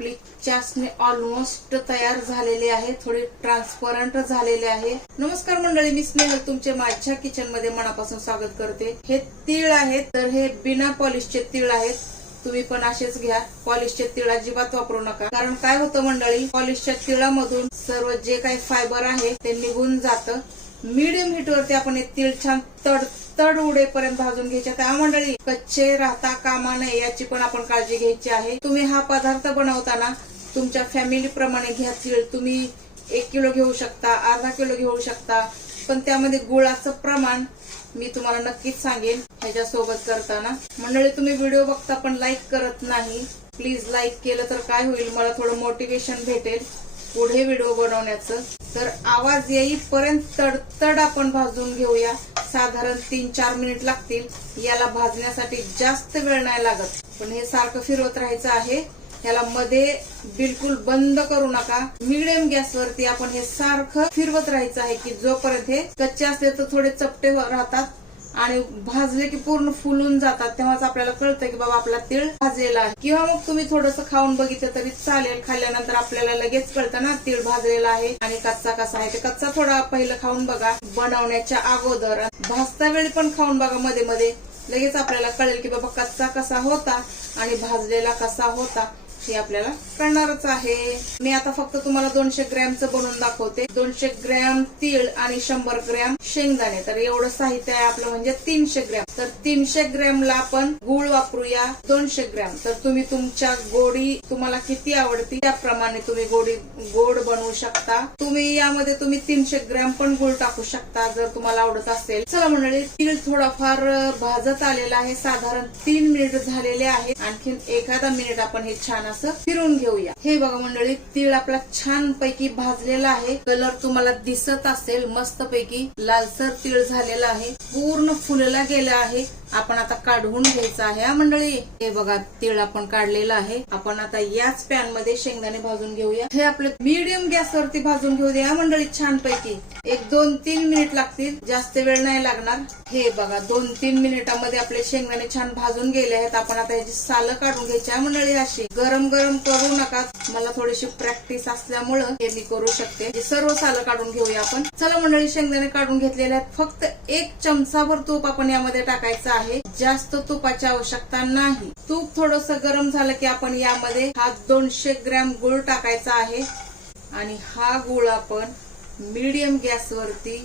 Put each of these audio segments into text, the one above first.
आपली चासणी ऑलमोस्ट तयार झालेली आहे, थोडी ट्रान्सपरंट झालेली आहे। नमस्कार मंडळी, मी स्नेहल तुमचे माझ्या किचन मध्ये मनापासून स्वागत करते। हे तीळ आहेत, तर हे बिना पॉलिशचे तीळ आहेत। तुम्ही पण असेच घ्या, पॉलिशचे तीळ अजिबात वापरू नका। कारण काय होतं मंडळी, पॉलिशच्या तिळामधून सर्व जे काही फायबर आहे ते निघून जातं। मीडियम हीट वरती आपण हे तीळ छान तड उडेपर्यंत भाजून घ्यायचे। त्या मंडळी कच्चे राहता कामा नये याची पण आपण काळजी घ्यायची आहे। तुम्ही हा पदार्थ बनवताना तुमच्या फॅमिली प्रमाणे घ्या तीळ। तुम्ही 1 किलो घेऊ शकता, अर्धा किलो घेऊ शकता, पण त्यामध्ये गुळाचं प्रमाण मी तुम्हाला नक्कीच सांगेन ह्याच्या सोबत करताना। मंडळी तुम्ही व्हिडिओ बघता पण लाईक करत नाही, प्लीज लाईक केलं तर काय होईल, मला थोडं मोटिवेशन भेटेल पुढे व्हिडिओ बनवण्याचं। तर आवाज येईपर्यंत तडतड आपण भाजून घेऊया। साधारण 3-4 मिनिट लागतील याला भाजण्यासाठी, जास्त वेळ नाही लागत। पण हे सारखं फिरवत राहायचं आहे, याला मध्ये बिलकुल बंद करू नका। मीडियम गॅसवरती आपण हे सारखं फिरवत राहायचं आहे की जोपर्यंत हे कच्चे असले तर थोडे चपटे राहतात आणि भाजले की पूर्ण फुलून जातात, तेव्हाच आपल्याला कळतं की बाबा आपला तीळ भाजलेला आहे। किंवा मग तुम्ही थोडंसं खाऊन बघितलं तरी चालेल, खाल्ल्यानंतर आपल्याला लगेच कळतं ना तीळ भाजलेला आहे आणि कच्चा कसा आहे। ते कच्चा थोडा पहिलं खाऊन बघा बनवण्याच्या अगोदर, भाजता वेळी पण खाऊन बघा मध्ये मध्ये, लगेच आपल्याला कळेल की बाबा कच्चा कसा होता आणि भाजलेला कसा होता हे आपल्याला कळणारच आहे। मी आता फक्त तुम्हाला 200 ग्रॅमचं बनवून दाखवते। 200 ग्रॅम तीळ आणि 100 ग्रॅम शेंगदाणे, तर एवढं साहित्य आहे आपलं, म्हणजे 300 ग्रॅम। तर 300 ग्रॅमला आपण गुळ वापरूया 200 ग्रॅम। तर तुम्ही तुमच्या गोडी तुम्हाला किती आवडती त्याप्रमाणे तुम्ही गोड बनवू शकता। तुम्ही यामध्ये 300 ग्रॅम पण गुळ टाकू शकता जर तुम्हाला आवडत असेल। चला मंडळी, तीळ थोडाफार भाजत आलेला आहे, साधारण 3 मिनिट झालेले आहेत। आणखीन एखादा मिनिट आपण हे छान असं फिरून घेऊया। हे बघा मंडळी, तीळ आपला छान पैकी भाजलेला आहे। कलर तुम्हाला दिसत असेल, मस्त पैकी लालसर तीळ झालेला आहे, पूर्ण फुलला गेला आहे। आपण आता काढून घ्यायचं आहे हा मंडळी। हे बघा तीळ आपण काढलेलं आहे। आपण आता याच पॅन मध्ये शेंगदाणे भाजून घेऊया। हे आपले मीडियम गॅसवरती भाजून घेऊ द्या मंडळी छान पैकी। 1-2-3 मिनिट लागतील, जास्त वेळ नाही लागणार। हे बघा 2-3 मिनिटांमध्ये आपले शेंगदाणे छान भाजून गेले आहेत। आपण आता याची सालं काढून घ्यायची आहे मंडळी। अशी गरम करू नका, मला थोडीशी प्रॅक्टिस असल्यामुळं हे मी करू शकते। सर्व सालं काढून घेऊया आपण। चला मंडळी, शेंगदाणे काढून घेतलेले आहेत। फक्त 1 चमचाभर तूप आपण यामध्ये टाकायचं आहे, जास्त तुपाची आवश्यकता नाही। तूप थोडंसं गरम झालं की आपण यामध्ये हा 200 ग्रॅम गुळ टाकायचा आहे आणि हा गुळ आपण मीडियम गॅसवरती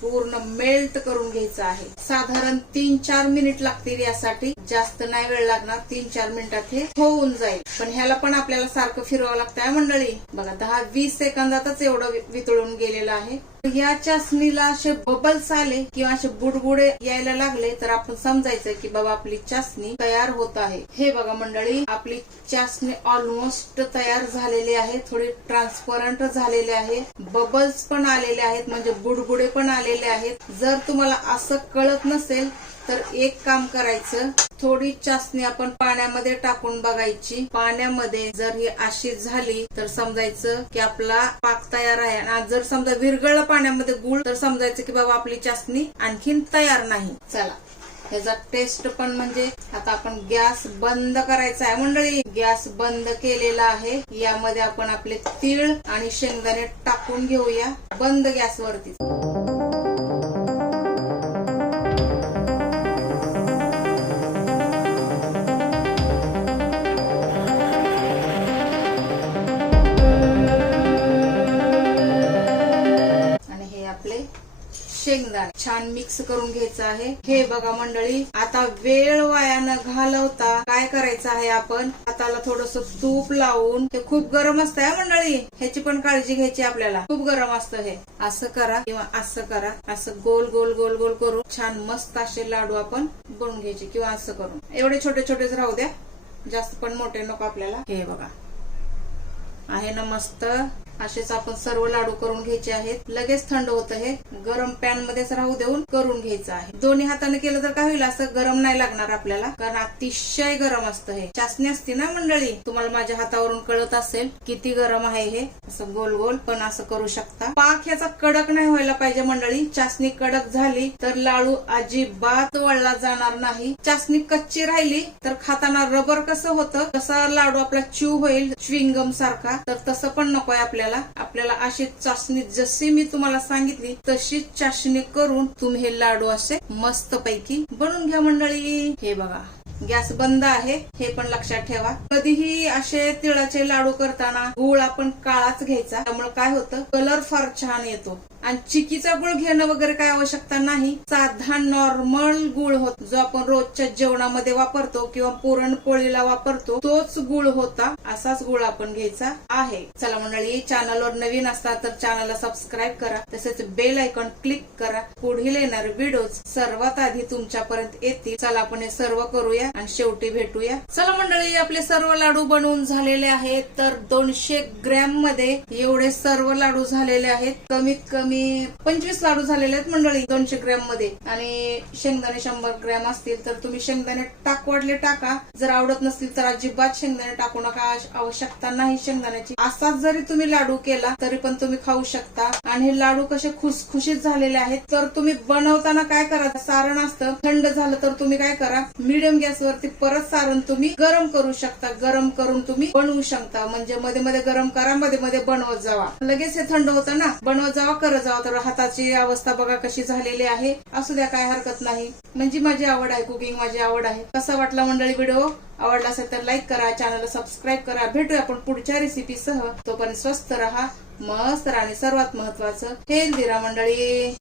पूर्ण मेल्ट करून घ्यायचा आहे। साधारण 3-4 मिनिट लागतील यासाठी, जास्त नाही वेळ लागणार। 3-4 मिनिटात हे होऊन जाईल, पण ह्याला पण आपल्याला सारखं फिरवावं लागतंय मंडळी। बघा 10-20 सेकंदातच एवढं वितळून गेलेलं आहे। या चासणीला असे बबल्स आले किंवा असे बुडबुडे यायला लागले तर आपण समजायचं की बाबा आपली चासणी तयार होत आहे। हे बघा मंडळी, आपली चासणी ऑलमोस्ट तयार झालेली आहे, थोडी ट्रान्सपरंट झालेली आहे, बबल्स पण आलेले आहेत, म्हणजे बुडबुडे पण आलेले आहेत। जर तुम्हाला असं कळत नसेल तर एक काम करायचं, थोडी चासणी आपण पाण्यामध्ये टाकून बघायची। पाण्यामध्ये जर ही अशी झाली तर समजायचं की आपला पाक तयार आहे, आणि जर समजा विरघळलं पाण्यामध्ये गुळ तर समजायचं की बाबा आपली चासणी आणखीन तयार नाही। चला ह्याचा टेस्ट पण, म्हणजे आता आपण गॅस बंद करायचा आहे मंडळी। गॅस बंद केलेला आहे। यामध्ये आपण आपले तीळ आणि शेंगदाणे टाकून घेऊया बंद गॅसवरती। शेंगदाणे छान मिक्स करून घ्यायचं आहे। हे बघा मंडळी, आता वेळ वाया न घालवता काय करायचं आहे, आपण हाताला थोडस तूप लावून, हे खूप गरम असतं मंडळी, ह्याची पण काळजी घ्यायची आपल्याला, खूप गरम असतं हे। असं करा किंवा असं करा, असं गोल गोल गोल गोल करून छान मस्त असे लाडू आपण बनवून घ्यायचे, किंवा असं करून। एवढे छोटे छोटेच राहू द्या, जास्त पण मोठे नको आपल्याला। हे बघा आहे ना मस्त असेच आपण सर्व लाडू करून घ्यायचे आहेत. लगेच थंड होतं हे, गरम पॅन मध्येच राहू देऊन करून घ्यायचं आहे. दोन्ही हाताने केलं तर काय होईल, असं गरम नाही लागणार आपल्याला, कारण अतिशय गरम असतं हे. चासणी असते ना मंडळी, तुम्हाला माझ्या हातावरून कळत असेल किती गरम आहे हे. असं गोल गोल पण असं करू शकता. पाक ह्याचा कडक नाही व्हायला पाहिजे मंडळी. चासणी कडक झाली तर लाडू अजिबात वळला जाणार नाही. चासणी कच्ची राहिली तर खाताना रबर कसं होतं तसा लाडू आपला च्यू होईल, च्युइंगम सारखा. तर तसं पण नकोय आपल्याला. आपल्याला अशी चासणी जशी मी तुम्हाला सांगितली तशीच चासणी करून तुम्ही हे लाडू असे मस्त पैकी बनवून घ्या मंडळी. हे बघा, गॅस बंद आहे हे पण लक्षात ठेवा. कधीही असे तिळाचे लाडू करताना गुळ आपण काळाच घ्यायचा, त्यामुळे काय होतं, कलर फार छान येतो. आणि चिकीचा गुळ घेणं वगैरे काय आवश्यकता नाही. साधा नॉर्मल गुळ होत, जो आपण रोजच्या जेवणामध्ये वापरतो किंवा पुरणपोळीला वापरतो तोच गुळ होता, असाच गुळ आपण घ्यायचा आहे. चला मंडळी, चॅनलवर नवीन असता तर चॅनलला सबस्क्राईब करा, तसेच बेल आयकॉन क्लिक करा. पुढील येणारे व्हिडिओज सर्वात आधी तुमच्यापर्यंत येतील. चला आपण हे सर्व करूया आणि शेवटी भेटूया. चला मंडळी, आपले सर्व लाडू बनवून झालेले आहेत. तर 200 ग्रॅम मध्ये एवढे सर्व लाडू झालेले आहेत. कमीत कमी 25 लाडू झालेले आहेत मंडळी 200 ग्रॅम मध्ये. आणि शेंगदाणे 100 ग्रॅम असतील तर तुम्ही शेंगदाणे वाढले टाका. जर आवडत नसतील तर अजिबात शेंगदाणे टाकू नका, आवश्यकता नाही शेंगदाण्याची. असाच जरी तुम्ही लाडू केला तरी पण तुम्ही खाऊ शकता. आणि हे लाडू कसे खुसखुशीत झालेले आहेत. तर तुम्ही बनवताना काय करा, सारण असतं, थंड झालं तर तुम्ही काय करा, मीडियम गॅसवरती परत सारण तुम्ही गरम करू शकता. गरम करून तुम्ही बनवू शकता. म्हणजे मध्ये मध्ये गरम करा, मध्ये मध्ये बनवत जावा. लगेच हे थंड होतं ना, बनवत जावा, करत जावा. तर हाताची अवस्था बघा कशी झालेली आहे. असू द्या, काय हरकत नाही. म्हणजे माझी आवड आहे, कुकिंग माझी आवड आहे. कसा वाटला मंडळी व्हिडिओ? आवडला असेल तर लाईक करा, चॅनलला सबस्क्राईब करा. भेटूया आपण पुढच्या रेसिपी सह. तोपर्यंत स्वस्त राहा, मस्त राहा आणि सर्वात महत्वाचं हेल्दी राहा मंडळी.